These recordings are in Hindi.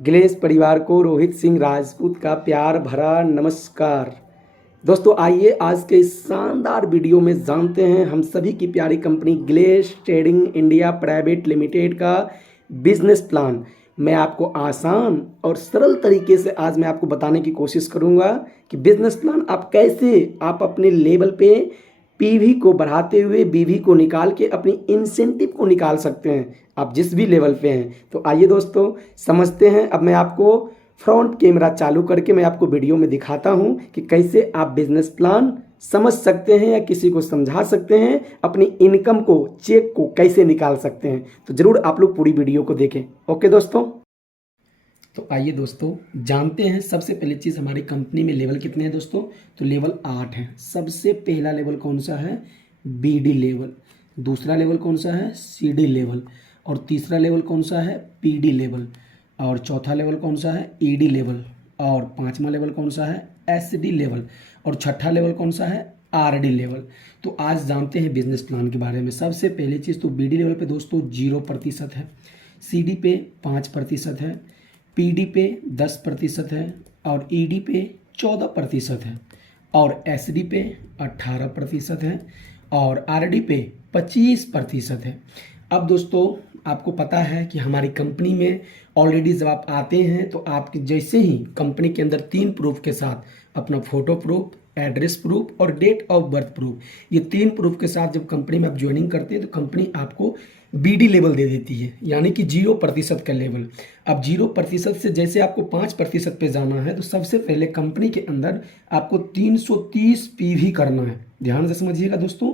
गिलेश परिवार को रोहित सिंह राजपूत का प्यार भरा नमस्कार। दोस्तों आइए आज के इस शानदार वीडियो में जानते हैं हम सभी की प्यारी company Glaze trading India private limited का बिजनेस प्लान। मैं आपको आसान और सरल तरीके से आज मैं आपको बताने की कोशिश करूंगा कि बिजनेस प्लान आप कैसे आप अपने लेवल पे पीवी को बढ़ाते हुए बीवी को निकाल के अपनी इंसेंटिव को निकाल सकते हैं आप जिस भी लेवल पे हैं। तो आइए दोस्तों समझते हैं। अब मैं आपको फ्रंट कैमरा चालू करके मैं आपको वीडियो में दिखाता हूं कि कैसे आप बिजनेस प्लान समझ सकते हैं या किसी को समझा सकते हैं, अपनी इनकम को चेक को कैसे निकाल सकते हैं। तो जरूर आप लोग पूरी वीडियो को देखें। ओके दोस्तों, तो आइए दोस्तों जानते हैं सबसे पहली चीज़ हमारी कंपनी में लेवल कितने हैं दोस्तों। तो लेवल 8 है। सबसे पहला लेवल कौन सा है? BD level. दूसरा लेवल कौन सा है? CD level. और तीसरा लेवल कौन सा है? PD level. और चौथा लेवल कौन सा है? ED level. और पांचवा लेवल कौन सा है? SD level. और छठा लेवल कौन सा है? RD level. तो आज जानते हैं बिजनेस प्लान के बारे में। सबसे पहली चीज़ तो बीडी लेवल पे दोस्तों 0% है, सीडी पे 5% है, पीडी पे 10% है और ईडी पे 14% है और एसडी पे 18% है और आरडी पे 25% है। अब दोस्तों आपको पता है कि हमारी कंपनी में ऑलरेडी जब आप आते हैं तो आप जैसे ही कंपनी के अंदर 3 प्रूफ के साथ अपना फोटो प्रूफ, एड्रेस प्रूफ और डेट ऑफ बर्थ प्रूफ, ये 3 प्रूफ के साथ जब कंपनी में आप ज्वाइनिंग करते हैं तो कंपनी आपको बीडी लेवल दे देती है, यानी कि 0% का लेवल। अब 0% से जैसे आपको 5% पे जाना है तो सबसे पहले कंपनी के अंदर आपको 330 पीवी करना है। ध्यान से समझिएगा दोस्तों,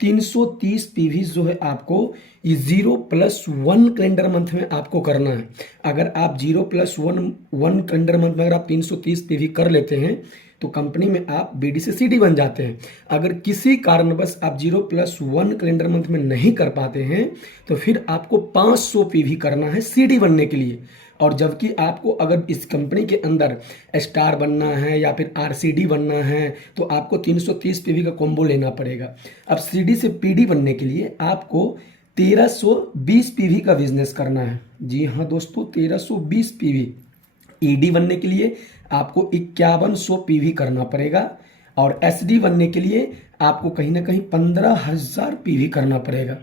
330 पीवी जो है आपको ये 0+1 कैलेंडर मंथ में आपको करना है। अगर आप 0+1 कैलेंडर मंथ में अगर आप 330 पीवी कर लेते हैं तो कंपनी में आप बीडी से सीडी बन जाते हैं। अगर किसी कारणवश आप 0+1 कैलेंडर मंथ में नहीं कर पाते हैं तो फिर आपको 500 पीवी करना है सीडी बनने के लिए। और जबकि आपको अगर इस कंपनी के अंदर स्टार बनना है या फिर आरसीडी बनना है तो आपको 330 पीवी का कॉम्बो लेना पड़ेगा। अब सीडी से पीडी बनने के लिए आपको 1320 पीवी का बिजनेस करना है। जी हाँ दोस्तों, 1320 पीवी। ईडी बनने के लिए आपको 5100 पीवी करना पड़ेगा और एसडी बनने के लिए आपको कहीं ना कहीं 15,000 पीवी करना पड़ेगा।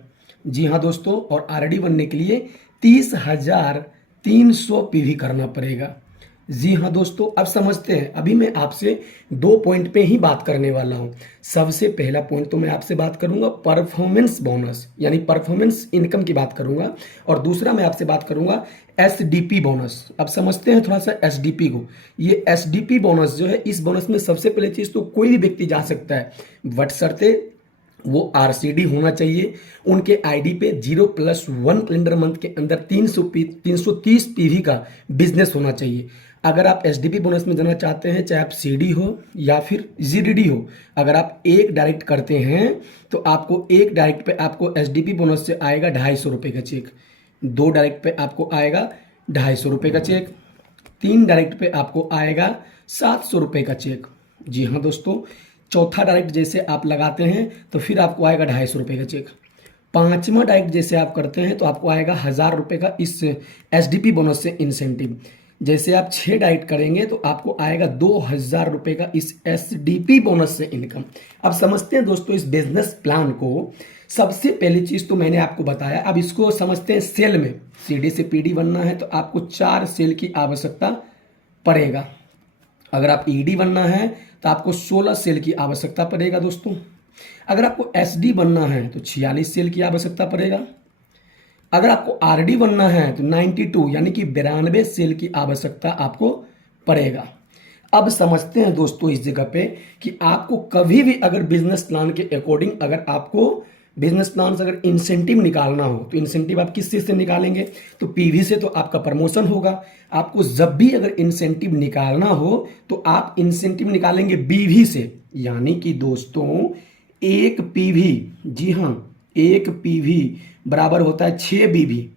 जी हाँ दोस्तों, और आरडी बनने के लिए 30,300 पीवी करना पड़ेगा। जी हाँ दोस्तों, अब समझते हैं। अभी मैं आपसे 2 पॉइंट पे ही बात करने वाला हूँ। सबसे पहला पॉइंट तो मैं आपसे बात करूंगा परफॉर्मेंस बोनस, यानी परफॉर्मेंस इनकम की बात करूंगा। और दूसरा मैं आपसे बात करूंगा एसडीपी बोनस। अब समझते हैं थोड़ा सा एसडीपी को। ये एसडीपी बोनस जो है, इस बोनस में सबसे पहले चीज तो कोई भी व्यक्ति जा सकता है, बशर्ते वो आरसीडी होना चाहिए, उनके आईडी पे 0+1 कैलेंडर मंथ के अंदर 330 पीवी का बिजनेस होना चाहिए। अगर आप एसडीपी बोनस में जाना चाहते हैं, चाहे आप सीडी हो या फिर जीडीडी हो, अगर आप एक डायरेक्ट करते हैं तो आपको एक डायरेक्ट पे आपको एसडीपी बोनस से आएगा 250 रुपये का चेक, 2 डायरेक्ट पे आपको आएगा 250 रुपये का चेक, 3 डायरेक्ट पे आपको आएगा 700 रुपये का चेक। जी हाँ दोस्तों, चौथा डायरेक्ट जैसे आप लगाते हैं तो फिर आपको आएगा 250 रुपये का चेक। पांचवा डायरेक्ट जैसे आप करते हैं तो आपको आएगा 1000 रुपये का इस एसडीपी बोनस से इंसेंटिव। जैसे आप 6 डायरेक्ट करेंगे तो आपको आएगा 2000 रुपये का इस एसडीपी बोनस से इनकम। अब समझते हैं दोस्तों इस बिजनेस प्लान को। सबसे पहली चीज तो मैंने आपको बताया, अब इसको समझते हैं सेल में। सीडी से पीडी बनना है तो आपको 4 सेल की आवश्यकता पड़ेगा। अगर आप ईडी बनना है तो आपको 16 सेल की आवश्यकता पड़ेगा दोस्तों। अगर आपको एसडी बनना है तो 46 सेल की आवश्यकता पड़ेगा। अगर आपको आरडी बनना है तो 92 यानी कि 92 सेल की आवश्यकता आपको पड़ेगा। अब समझते हैं दोस्तों इस जगह पे कि आपको कभी भी अगर बिजनेस प्लान के अकॉर्डिंग अगर आपको बिजनेस प्लान से अगर इंसेंटिव निकालना हो तो इंसेंटिव आप किस चीज से निकालेंगे? तो पीवी से तो आपका प्रमोशन होगा। आपको जब भी अगर इंसेंटिव निकालना हो तो आप इंसेंटिव निकालेंगे बीवी से, यानी कि दोस्तों एक पीवी, जी हाँ, एक पीवी बराबर होता है 6 बीवी।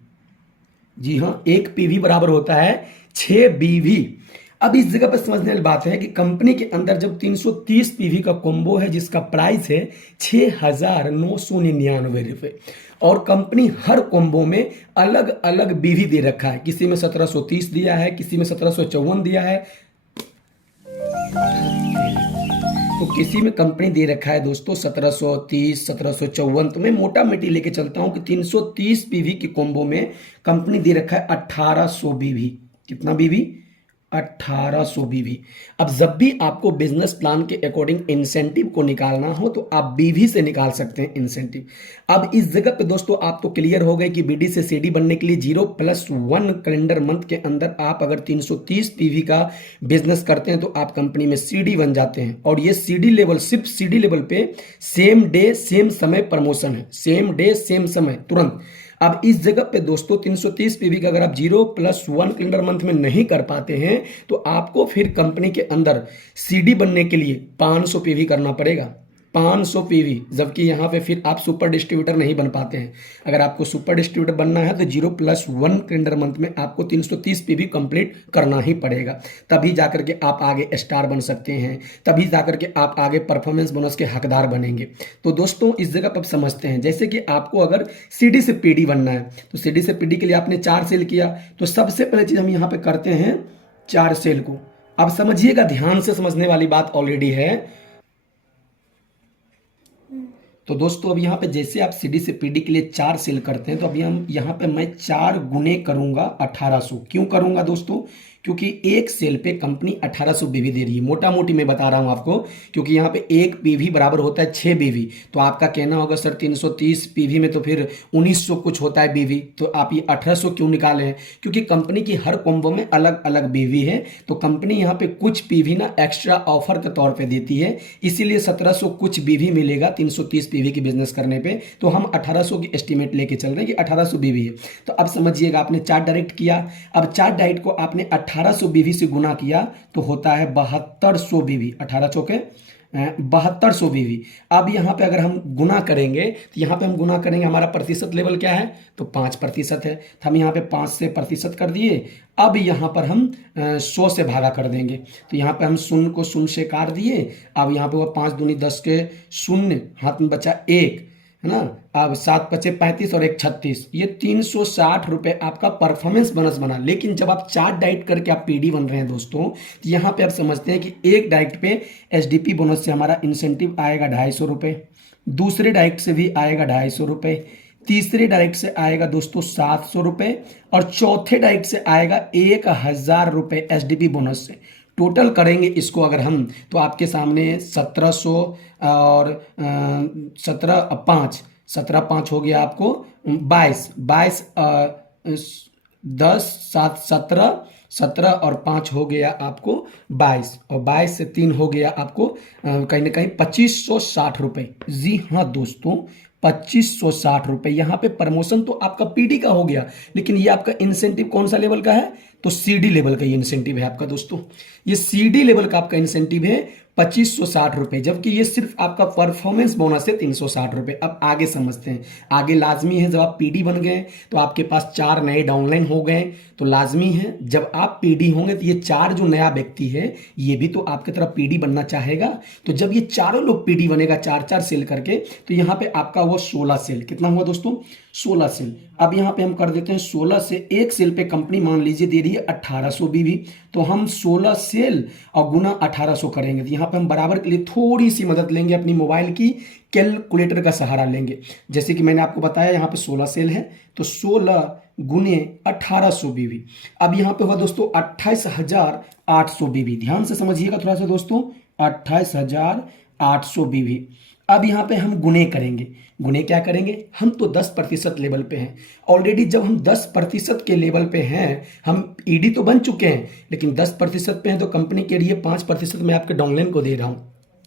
जी हाँ, एक पीवी बराबर होता है 6 बीवी। अब इस जगह पर समझने वाली बात है कि कंपनी के अंदर जब 330 पीवी का कॉम्बो है जिसका प्राइस है 6,999 रुपये, और कंपनी हर कॉम्बो में अलग अलग बीवी दे रखा है। किसी में 1730 दिया है, किसी में 1754 दिया है, तो किसी में कंपनी दे रखा है दोस्तों 1730, 1754। तो मैं मोटा मोटी लेके चलता हूं कि 330 बीवी के कॉम्बो में कंपनी दे रखा है 1800 बीवी। कितना बीवी? 1800 बीवी। अब जब भी आपको बिजनेस प्लान के अकॉर्डिंग इंसेंटिव को निकालना हो तो आप बीवी से निकाल सकते हैं इंसेंटिव। अब इस जगह पे दोस्तों आप तो क्लियर हो गए कि बीडी से सीडी बनने के लिए 0+1 कैलेंडर मंथ के अंदर आप अगर 330 पीवी का बिजनेस करते हैं तो आप कंपनी में सीडी बन जाते हैं। और ये सीडी लेवल, सिर्फ सीडी लेवल पे सेम डे सेम समय प्रमोशन है, सेम डे सेम समय, तुरंत। अब इस जगह पे दोस्तों 330 पीवी का अगर आप 0+1 कैलेंडर मंथ में नहीं कर पाते हैं तो आपको फिर कंपनी के अंदर सीडी बनने के लिए 500 पीवी करना पड़ेगा, 500 पीवी। जबकि यहाँ पे फिर आप सुपर डिस्ट्रीब्यूटर नहीं बन पाते हैं। अगर आपको सुपर डिस्ट्रीब्यूटर बनना है तो 0+1 कैलेंडर मंथ में आपको 330 पीवी कंप्लीट करना ही पड़ेगा, तभी जाकर के आप आगे स्टार बन सकते हैं, तभी जाकर के आप आगे परफॉर्मेंस बोनस के हकदार बनेंगे। तो दोस्तों इस जगह पर समझते हैं, जैसे कि आपको अगर सीडी से पीडी बनना है तो सीडी से पीडी के लिए आपने 4 सेल किया, तो सबसे पहले चीज हम यहाँ पे करते हैं 4 सेल को। अब समझिएगा, ध्यान से समझने वाली बात ऑलरेडी है। तो दोस्तों अब यहाँ पे जैसे आप सीडी से पीडी के लिए 4 सेल करते हैं तो अभी हम यहाँ पे मैं 4 गुने करूंगा 1800। क्यों करूंगा दोस्तों? क्योंकि एक सेल पे कंपनी 1800 बीवी दे रही है। मोटा मोटी मैं बता रहा हूं आपको, क्योंकि यहाँ पे एक पीवी बराबर होता है 6 बीवी। तो आपका कहना होगा सर 330 पीवी में तो फिर 1900 कुछ होता है बीवी, तो आप ये 1800 क्यों निकाले हैं? क्योंकि कंपनी की हर कॉम्बो में अलग अलग बीवी है, तो कंपनी यहाँ पे कुछ पीवी ना एक्स्ट्रा ऑफर के तौर पर देती है, इसीलिए 1700 कुछ बीवी मिलेगा 330 पीवी की बिजनेस करने पे। तो हम 1800 की एस्टिमेट लेके चल रहे हैं कि 1800 बीवी है। तो अब समझिएगा, आपने 4 डायरेक्ट किया, अब 4 डायरेक्ट को आपने 1800 बीवी से गुना किया तो होता है 7200 बीवी। 18 चौके 7200 बीवी। अब यहां पे अगर हम गुना करेंगे तो यहां पे हम गुना करेंगे, हमारा प्रतिशत लेवल क्या है? तो 5% है, तो हम यहां पे 5 से प्रतिशत कर दिए। अब यहां पर हम 100 से भागा कर देंगे, तो यहां पे हम शून्य को शून्य से काट दिए। अब यहां पे हुआ 5 दूनी 10 के शून्य, हाथ में बचा 1, है ना। अब 7 पचे 35 और 1 36, ये 360 रुपए आपका परफॉर्मेंस बोनस बना। लेकिन जब आप 4 डाइट करके आप पीडी बन रहे हैं दोस्तों, तो यहाँ पे आप समझते हैं कि एक डाइट पे एसडीपी बोनस से हमारा इंसेंटिव आएगा 250 रुपए, दूसरे डाइट से भी आएगा 250 रुपए, तीसरे डाइट से आएगा दोस्तों 700 रुपए, और चौथे डाइट से आएगा 1000 रुपए एसडीपी बोनस से। टोटल करेंगे इसको अगर हम, तो आपके सामने 1700 और 17 5 हो गया आपको 22 10 7 17 और 5 हो गया आपको 22, और 22 से 3 हो गया आपको कहीं ना कहीं 2560 रुपए। जी हाँ दोस्तों, 2560 रुपए। यहाँ पे प्रमोशन तो आपका पीडी का हो गया, लेकिन ये आपका इंसेंटिव कौन सा लेवल का है? तो सीडी लेवल का ये इंसेंटिव है आपका दोस्तों। ये सीडी लेवल का आपका इंसेंटिव है 2560 रुपए, जबकि ये सिर्फ आपका परफॉर्मेंस बोनस है 360 रुपए। अब आगे समझते हैं। आगे लाजमी है, जब आप पीडी बन गए तो आपके पास 4 नए डाउनलाइन हो गए, तो लाजमी है जब आप पीडी होंगे तो ये 4 जो नया व्यक्ति है ये भी तो आपकी तरफ पीडी बनना चाहेगा। तो जब ये चारों लोग पीडी बनेगा 4-4 सेल करके, तो यहाँ पे आपका हुआ 16 सेल। कितना हुआ दोस्तों? 16 सेल। अब यहाँ पे हम कर देते हैं 16 से एक सेल पे कंपनी मान लीजिए दे रही है 1800 बीवी, तो हम 16 सेल और गुना 1800 करेंगे। तो यहाँ पे हम बराबर के लिए थोड़ी सी मदद लेंगे, अपनी मोबाइल की कैलकुलेटर का सहारा लेंगे। जैसे कि मैंने आपको बताया यहाँ पे 16 सेल है, तो 16 गुने 1800 बीवी। अब यहाँ पे हुआ दोस्तों 28800 बीवी। ध्यान से समझिएगा थोड़ा सा दोस्तों, 28800 बीवी। अब यहाँ पे हम गुने करेंगे। गुने क्या करेंगे? हम तो 10% लेवल पे हैं ऑलरेडी। जब हम 10% के लेवल पे हैं, हम ईडी तो बन चुके हैं, लेकिन 10% पे हैं, तो कंपनी के लिए 5% मैं आपके डाउनलाइन को दे रहा हूं,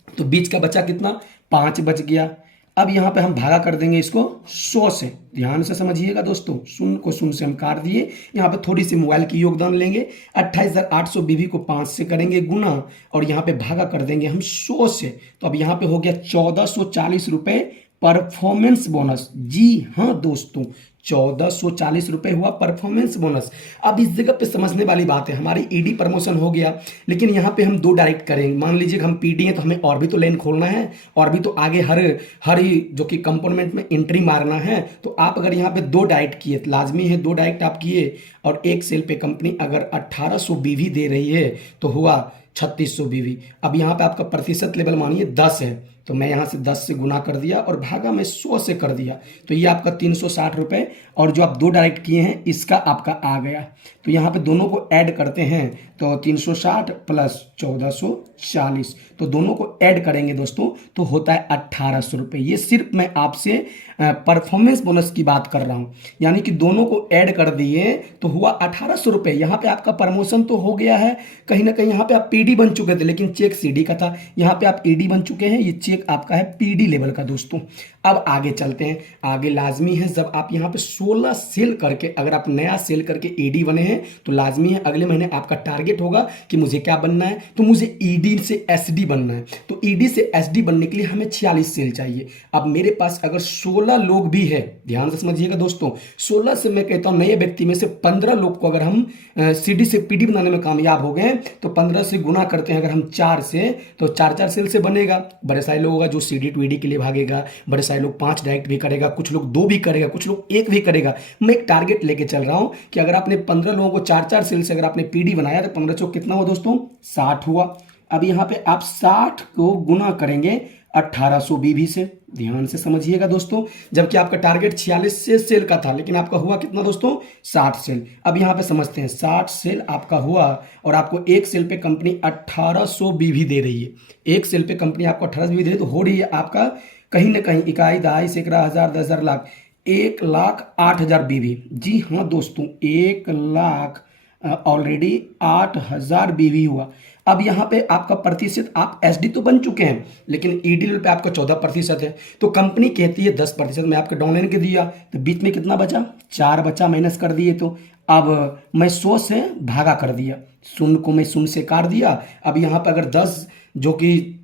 तो बीच का बचा कितना? 5 बच गया। अब यहाँ पे हम भागा कर देंगे इसको 100 से। ध्यान से समझिएगा दोस्तों, शून्य को शून्य से हम काट दिए। यहाँ पे थोड़ी सी मोबाइल की योगदान लेंगे। 28800 बीवी को 5 से करेंगे गुना, और यहाँ पे भागा कर देंगे हम 100 से। तो अब यहाँ पे हो गया 1440 रुपए परफॉर्मेंस बोनस। जी हाँ दोस्तों, 1440 हुआ परफॉर्मेंस बोनस। अब इस जगह पे समझने वाली बात है, हमारी ईडी प्रमोशन हो गया, लेकिन यहाँ पे हम दो डायरेक्ट करेंगे। मान लीजिए हम पीडी हैं तो हमें और भी तो लेन खोलना है, और भी तो आगे हर हर ही जो कि कंपोनेंट में एंट्री मारना है। तो आप अगर यहाँ पे दो डायरेक्ट किए तो लाजमी है, दो डायरेक्ट आप किए और एक सेल पे कंपनी अगर 1800 बीवी दे रही है तो हुआ 3600 बीवी। अब यहाँ पे आपका प्रतिशत लेवल मानिए 10 है, तो मैं यहाँ से 10 से गुना कर दिया और भागा मैं 100 से कर दिया, तो ये आपका 360 और जो आप दो डायरेक्ट किए हैं इसका आपका आ गया। तो यहाँ पे दोनों को ऐड करते हैं तो 360 प्लस 1440, तो दोनों को ऐड करेंगे दोस्तों तो होता है 1800। ये सिर्फ मैं आपसे परफॉर्मेंस बोनस की बात कर रहा हूँ, यानी कि दोनों को ऐड कर दिए तो हुआ 1800। यहाँ पे आपका प्रमोशन तो हो गया है, कहीं ना कहीं यहाँ पे आप पीडी बन चुके थे लेकिन चेक सीडी का था, यहाँ पे आप ईडी बन चुके हैं, ये चेक आपका है पीडी लेवल का दोस्तों। अब आगे चलते हैं, आगे लाजमी है जब आप यहाँ पे 16 सेल करके, अगर आप नया सेल करके ईडी बने हैं तो लाजमी है अगले महीने आपका टारगेट होगा कि मुझे क्या बनना है, तो मुझे ईडी से एसडी बनना है। तो ईडी से एसडी बनने के लिए हमें 46 सेल चाहिए। अब मेरे पास अगर 16 लोग भी है, ध्यान से समझिएगा दोस्तों, 16 से मैं कहता हूं नए व्यक्ति में से 15 लोग को अगर हम सीडी से पीडी बनाने में कामयाब हो गए तो 15 से गुना करते हैं अगर हम 4 से, तो 4 सेल से बनेगा। बड़े सारे लोग होगा जो सीडी टू ईडी के लिए भागेगा, बड़े सारे लोग 5 डायरेक्ट भी करेगा, कुछ लोग 2 भी करेगा, कुछ लोग 1 भी करेगा। मैं एक टारगेट लेके चल रहा हूं कि अगर आपने 15 लोगों को 4 सेल से अगर आपने पीडी बनाया तो 15 चौक कितना हुआ दोस्तों, 60 हुआ। अब यहां पे आप 60 को गुना करेंगे 1800 बीवी से, ध्यान से समझिएगा दोस्तों, जबकि आपका टारगेट 46 से सेल का था लेकिन आपका हुआ कितना दोस्तों, 60 सेल। अब यहां पे समझते हैं 60 सेल आपका हुआ और आपको एक सेल पे कंपनी 1800 बीवी दे रही है, एक सेल पे कंपनी आपको 1800 बीवी दे रही है, तो हो रही है आपका कहीं ना कहीं इकाई दहाई सैकड़ा हजार 10,000 लाख 1,08,000 बीवी। जी हाँ दोस्तों, 1,00,000 ऑलरेडी 8,000 बीवी हुआ। अब यहाँ पे आपका प्रतिशत, आप एसडी तो बन चुके हैं लेकिन ईडी लेवल पे आपका 14% है, तो कंपनी कहती है 10%, मैं आपके डाउनलाइन के दिया तो बीच में कितना बचा, 4 बचा, माइनस कर दिए। तो अब मैं 100 से भागा कर दिया, 0 को मैं 0 से काट दिया। अब यहाँ पे अगर 10 जो कि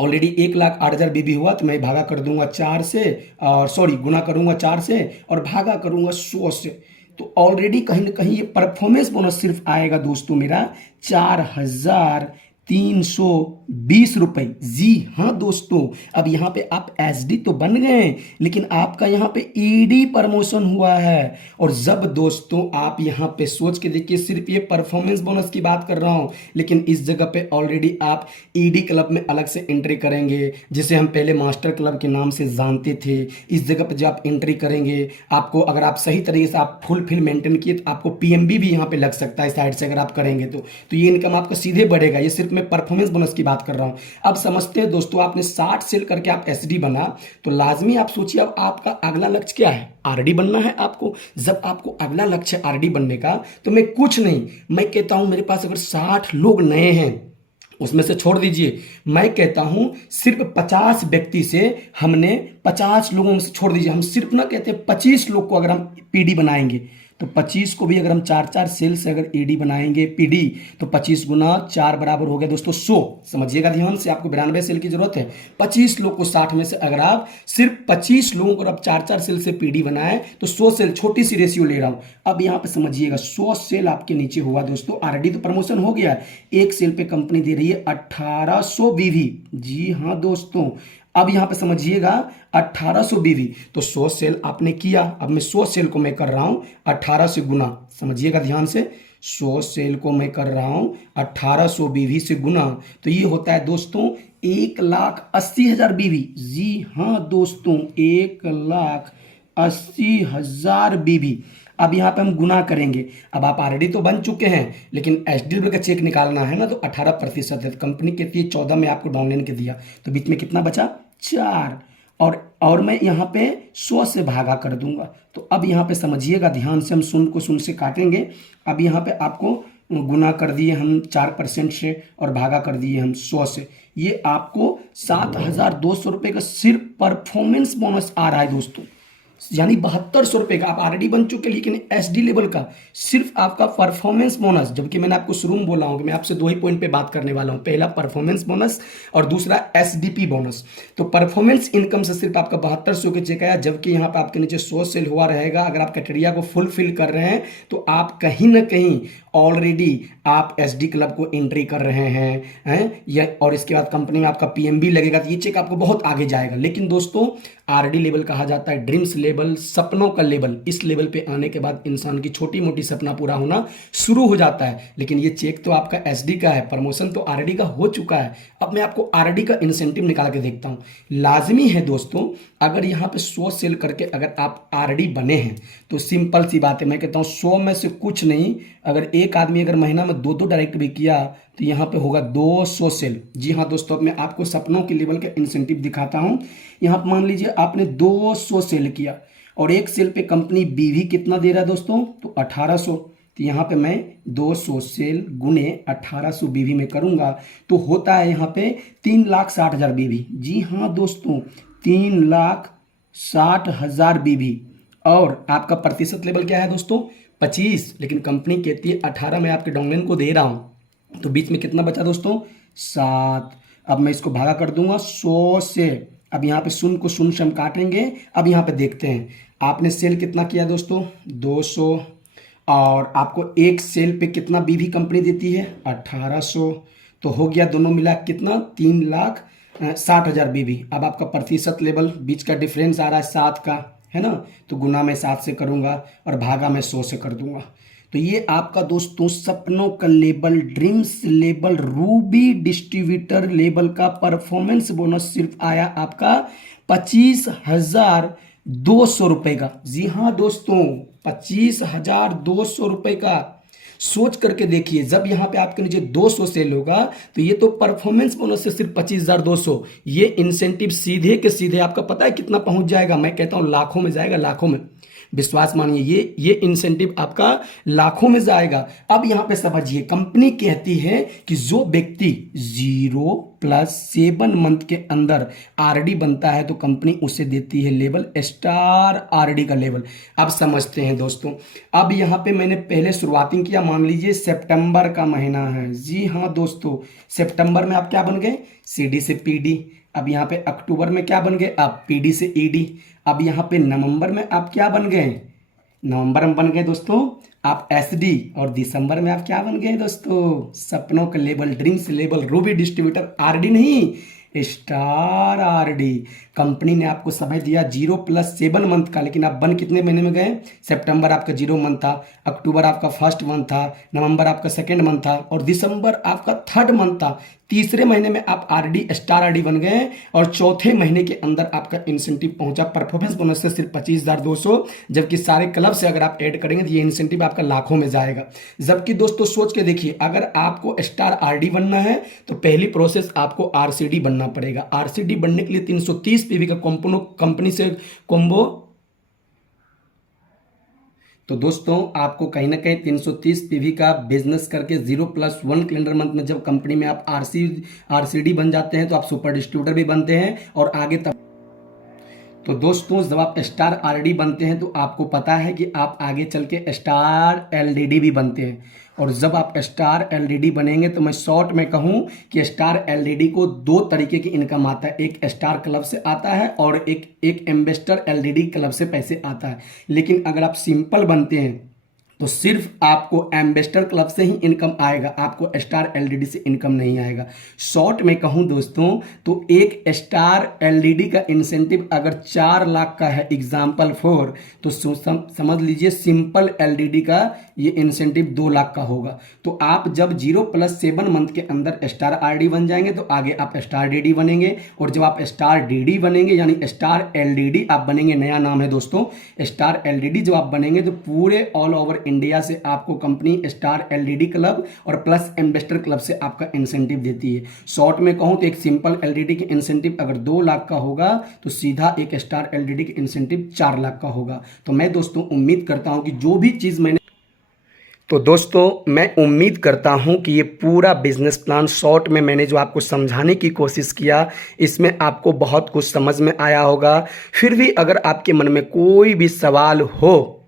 ऑलरेडी 1,08,000 बीबी हुआ तो मैं भागा कर दूंगा 4 से, और सॉरी गुना करूंगा 4 से और भागा करूंगा 100 से। तो ऑलरेडी कहीं ना कहीं ये परफॉर्मेंस बोनस सिर्फ आएगा दोस्तों मेरा 4,320 जी हाँ दोस्तों। अब यहाँ पे आप एसडी तो बन गए लेकिन आपका यहाँ पे ईडी प्रमोशन हुआ है। और जब दोस्तों आप यहाँ पे सोच के देखिए, सिर्फ ये परफॉर्मेंस बोनस की बात कर रहा हूँ, लेकिन इस जगह पे ऑलरेडी आप ईडी क्लब में अलग से एंट्री करेंगे, जिसे हम पहले मास्टर क्लब के नाम से जानते थे। इस जगह पे जब आप एंट्री करेंगे, आपको अगर आप सही तरीके से आप फुल मेंटेन किए तो आपको पीएमबी भी यहाँ पे लग सकता है साइड से, अगर आप करेंगे तो ये इनकम आपका सीधे बढ़ेगा। ये सिर्फ मैं परफॉर्मेंस बोनस की बात कर रहा हूं। अब समझते हैं दोस्तों, आपने 60 सेल करके आप एसडी बना तो लाजमी आप सोचिए अब आपका अगला लक्ष्य क्या है, आरडी बनना है आपको। जब आपको अगला लक्ष्य आरडी बनने का, तो मैं कुछ नहीं, मैं कहता हूं मेरे पास अगर 60 लोग नए हैं, उसमें से छोड़ दीजिए, मैं कहता हूं सिर्फ 50 व्यक्ति से हमने 50 लोगों में से छोड़ दीजिए, हम सिर्फ ना कहते 25 लोग को अगर हम पीडी बनाएंगे तो 25 को भी अगर हम 4 सेल से अगर ईडी बनाएंगे पीडी, तो 25 गुना 4 बराबर हो गया दोस्तों 100। समझिएगा ध्यान से, आपको 92 सेल की जरूरत है। 25 लोग को 60 में से अगर आप सिर्फ 25 लोगों को आप 4 सेल से पीडी बनाए तो 100 सेल, छोटी सी रेशियो ले रहा हूं। अब यहां पे समझिएगा 100 सेल आपके नीचे हुआ दोस्तों, ऑलरेडी तो प्रमोशन हो गया। एक सेल पे कंपनी दे रही है 1800 बीवी। जी हाँ दोस्तों, अब यहां पे समझिएगा 1800 बीवी, तो 100 सेल आपने किया। अब मैं 100 सेल को मैं कर रहा हूं 18 से गुना, समझिएगा ध्यान से, 100 सेल को मैं कर रहा हूं 1800 बीवी से गुना, तो ये होता है दोस्तों 1,80,000 बीवी। जी हाँ दोस्तों, 1,80,000 बीवी। अब यहाँ पे हम गुना करेंगे। अब आप ऑलरेडी तो बन चुके हैं लेकिन एचडीएल का चेक निकालना है ना, तो 18% है, कंपनी कहती है 14 में आपको डाउनलाइन के दिया, तो बीच में कितना बचा, 4, और मैं यहाँ पे 100 से भागा कर दूंगा। तो अब यहाँ पे समझिएगा ध्यान से, हम 0 को 0 से काटेंगे। अब यहाँ पे आपको गुना कर दिए हम 4% से और भागा कर दिए हम 100 से। ये आपको 7,200 रुपये का सिर्फ परफॉर्मेंस बोनस आ रहा है दोस्तों, यानी 7200 रुपये का आप ऑलरेडी बन चुके, लेकिन एसडी लेवल का सिर्फ आपका परफॉर्मेंस बोनस, जबकि मैंने आपको शुरू में बोला हूँ कि मैं आपसे दो ही पॉइंट पे बात करने वाला हूँ, पहला परफॉर्मेंस बोनस और दूसरा एसडीपी बोनस। तो परफॉर्मेंस इनकम से सिर्फ आपका 7200 के चेक आया, जबकि यहाँ पे आपके नीचे 100 सेल हुआ रहेगा। अगर आप क्राइटेरिया को फुलफिल कर रहे हैं तो आप कहीं ना कहीं ऑलरेडी आप एसडी क्लब को एंट्री कर रहे हैं या, और इसके बाद कंपनी में आपका पीएमबी लगेगा, तो ये चेक आपको बहुत आगे जाएगा। लेकिन दोस्तों आरडी लेवल कहा जाता है ड्रीम्स लेवल, सपनों का लेवल। इस लेवल पे आने के बाद इंसान की छोटी मोटी सपना पूरा होना शुरू हो जाता है। लेकिन ये चेक तो आपका एसडी का है, प्रमोशन तो आरडी का हो चुका है। अब मैं आपको आरडी का इंसेंटिव निकाल के देखता हूं। लाजमी है दोस्तों, अगर यहाँ पे 100 सेल करके अगर आप आरडी बने हैं तो सिंपल सी बात है, मैं कहता हूँ 100 में से कुछ नहीं, अगर एक आदमी अगर महीना में 2-2 डायरेक्ट भी किया तो यहाँ पे होगा 200 सेल। जी हाँ दोस्तों, अब मैं आपको सपनों के लेवल का इंसेंटिव दिखाता हूँ। यहाँ पर मान लीजिए आपने 200 सेल किया और एक सेल पे कंपनी बीवी कितना दे रहा है दोस्तों, तो 1800। तो यहाँ पे मैं 200 सेल गुने 1800 बीवी में करूंगा तो होता है यहाँ पे 3,60,000 बीवी। जी हाँ दोस्तों, 3,60,000 बीवी। और आपका प्रतिशत लेवल क्या है दोस्तों, 25, लेकिन कंपनी कहती है 18 में आपके डाउनलाइन को दे रहा हूं, तो बीच में कितना बचा दोस्तों, 7। अब मैं इसको भागा कर दूंगा 100 से। अब यहाँ पे शून्य को शून्य से हम काटेंगे। अब यहाँ पे देखते हैं आपने सेल कितना किया दोस्तों, 200, और आपको एक सेल पे कितना बीवी कंपनी देती है, 1800। तो हो गया दोनों मिला कितना, 3,60,000 बीवी। अब आपका प्रतिशत लेवल, बीच का डिफरेंस आ रहा है 7 का, है ना, तो गुना मैं 7 से करूंगा और भागा मैं 100 से कर दूंगा। तो ये आपका दोस्तों सपनों का level, dreams level, Ruby distributor level का परफॉर्मेंस बोनस सिर्फ आया आपका 25,200 रुपए का। जी हाँ दोस्तों, 25,200 रुपए का। सोच करके देखिए, जब यहाँ पे आपके नीचे 200 सेल होगा तो ये तो परफॉर्मेंस बोनस से सिर्फ 25,200, ये इंसेंटिव सीधे के सीधे आपका पता है कितना पहुंच जाएगा, मैं कहता हूं लाखों में जाएगा, लाखों में। विश्वास मानिए, ये इंसेंटिव आपका लाखों में जाएगा। अब यहां पे समझिए, कंपनी कहती है कि जो व्यक्ति 0+7 मंथ के अंदर आरडी बनता है तो कंपनी उसे देती है लेवल स्टार आरडी का लेवल। अब समझते हैं दोस्तों, अब यहां पे मैंने पहले शुरुआती किया, मान लीजिए सितंबर का महीना है। जी हाँ दोस्तों, सितंबर में आप क्या बन गए, सीडी से पीडी। अब यहाँ पे अक्टूबर में क्या बन गए आप, पीडी से ईडी। अब यहाँ पे नवंबर में आप क्या बन गए, नवंबर में बन गए दोस्तों आप एसडी। और दिसंबर में आप क्या बन गए दोस्तों, सपनों का level, dreams level, Ruby distributor, RD नहीं, स्टार आरडी। कंपनी ने आपको समय दिया 0+7 मंथ का, लेकिन आप बन कितने महीने में गए, सितंबर आपका 0 मंथ था, अक्टूबर आपका 1st मंथ था, नवंबर आपका 2nd मंथ था और दिसंबर आपका 3rd मंथ था। तीसरे महीने में आप आरडी स्टार आरडी बन गए और चौथे महीने के अंदर आपका इंसेंटिव पहुंचा परफॉर्मेंस बोनस से सिर्फ 25,200, जबकि सारे क्लब से अगर आप ऐड करेंगे तो ये इंसेंटिव आपका लाखों में जाएगा। जबकि दोस्तों सोच के देखिए, अगर आपको स्टार आरडी बनना है तो पहली प्रोसेस आपको आरसीडी बनना पड़ेगा। आरसीडी बनने के लिए 330 पीवी का कंपनी से कॉम्बो। तो दोस्तों आपको कहीं ना कहीं 330 पीवी का बिजनेस करके 0+1 कैलेंडर मंथ में जब कंपनी में आप आरसीडी बन जाते हैं तो आप सुपर डिस्ट्रीब्यूटर भी बनते हैं और आगे तक। तो दोस्तों जब आप स्टार आरडी बनते हैं तो आपको पता है कि आप आगे चल के स्टार एलडीडी भी बनते हैं। और जब आप स्टार एलडीडी बनेंगे तो मैं शॉर्ट में कहूं कि स्टार एलडीडी को 2 तरीके की इनकम आता है, एक स्टार क्लब से आता है और एक इन्वेस्टर एलडीडी क्लब से पैसे आता है। लेकिन अगर आप सिंपल बनते हैं तो सिर्फ आपको एम्बेस्टर क्लब से ही इनकम आएगा, आपको स्टार एलडीडी से इनकम नहीं आएगा। शॉर्ट में कहूं दोस्तों तो एक स्टार एलडीडी का इंसेंटिव अगर 4 लाख का है एग्जाम्पल 4, तो समझ लीजिए सिंपल एलडीडी का ये इंसेंटिव 2 लाख का होगा। तो आप जब 0+7 मंथ के अंदर स्टार आरडी बन जाएंगे तो आगे आप स्टार डीडी बनेंगे, और जब आप स्टार डीडी बनेंगे यानी स्टार एलडीडी आप बनेंगे, नया नाम है दोस्तों स्टार एलडीडी। जब आप बनेंगे तो पूरे ऑल ओवर इंडिया से आपको कंपनी स्टार एलडीडी क्लब और प्लस इन्वेस्टर क्लब से आपका इंसेंटिव देती है। शॉर्ट में कहूं तो एक सिंपल एलडीडी के इंसेंटिव अगर 2 लाख का होगा तो सीधा एक स्टार एलडीडी के इंसेंटिव 4 लाख का होगा। तो मैं दोस्तों उम्मीद करता हूं कि जो भी चीज मैंने तो दोस्तों मैं उम्मीद करता हूं कि ये पूरा बिजनेस प्लान शॉर्ट में मैंने जो आपको समझाने की कोशिश किया, इसमें आपको बहुत कुछ समझ में आया होगा। फिर भी अगर आपके मन में कोई भी सवाल हो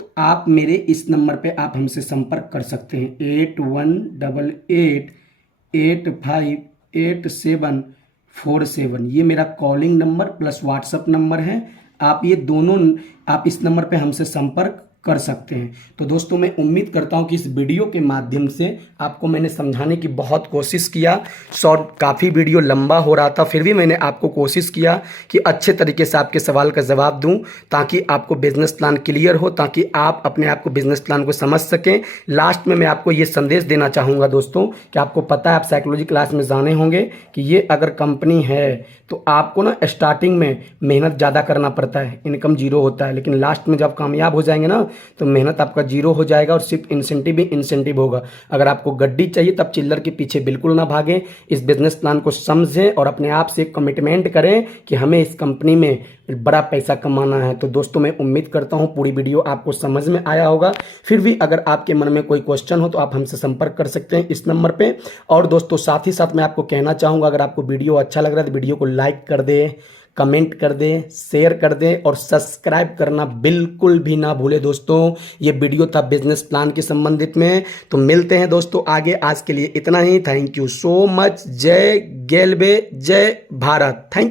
तो आप मेरे इस नंबर पे आप हमसे संपर्क कर सकते हैं। 8188858747। ये मेरा calling number plus WhatsApp number है। आप ये दोनों आप इस नंबर पे हमसे संपर्क कर सकते हैं। तो दोस्तों मैं उम्मीद करता हूं कि इस वीडियो के माध्यम से आपको मैंने समझाने की बहुत कोशिश किया। शॉर्ट काफ़ी वीडियो लंबा हो रहा था, फिर भी मैंने आपको कोशिश किया कि अच्छे तरीके से आपके सवाल का जवाब दूं, ताकि आपको बिजनेस प्लान क्लियर हो, ताकि आप अपने आप को बिजनेस प्लान को समझ सकें। लास्ट में मैं आपको ये संदेश देना चाहूँगा दोस्तों कि आपको पता है, आप साइकोलॉजी क्लास में जाने होंगे कि ये अगर कंपनी है तो आपको ना स्टार्टिंग में मेहनत ज़्यादा करना पड़ता है, इनकम जीरो होता है, लेकिन लास्ट में जब कामयाब हो जाएंगे ना तो मेहनत आपका जीरो हो जाएगा और सिर्फ इंसेंटिव ही इंसेंटिव होगा। अगर आपको गड्डी चाहिए तब चिल्लर के पीछे बिल्कुल ना भागें, इस बिजनेस प्लान को समझें और अपने आप से कमिटमेंट करें कि हमें इस कंपनी में बड़ा पैसा कमाना है। तो दोस्तों मैं उम्मीद करता हूं पूरी वीडियो आपको समझ में आया होगा। फिर भी अगर आपके मन में कोई क्वेश्चन हो तो आप हमसे संपर्क कर सकते हैं इस नंबर पे। और दोस्तों साथ ही साथ मैं आपको कहना चाहूँगा, अगर आपको वीडियो अच्छा लग रहा है तो वीडियो को लाइक कर दें, कमेंट कर दें, शेयर कर दें और सब्सक्राइब करना बिल्कुल भी ना भूलें। दोस्तों ये वीडियो था बिजनेस प्लान के संबंधित में। तो मिलते हैं दोस्तों आगे, आज के लिए इतना ही। Thank you so much. जय गेलबे, जय भारत। Thank you.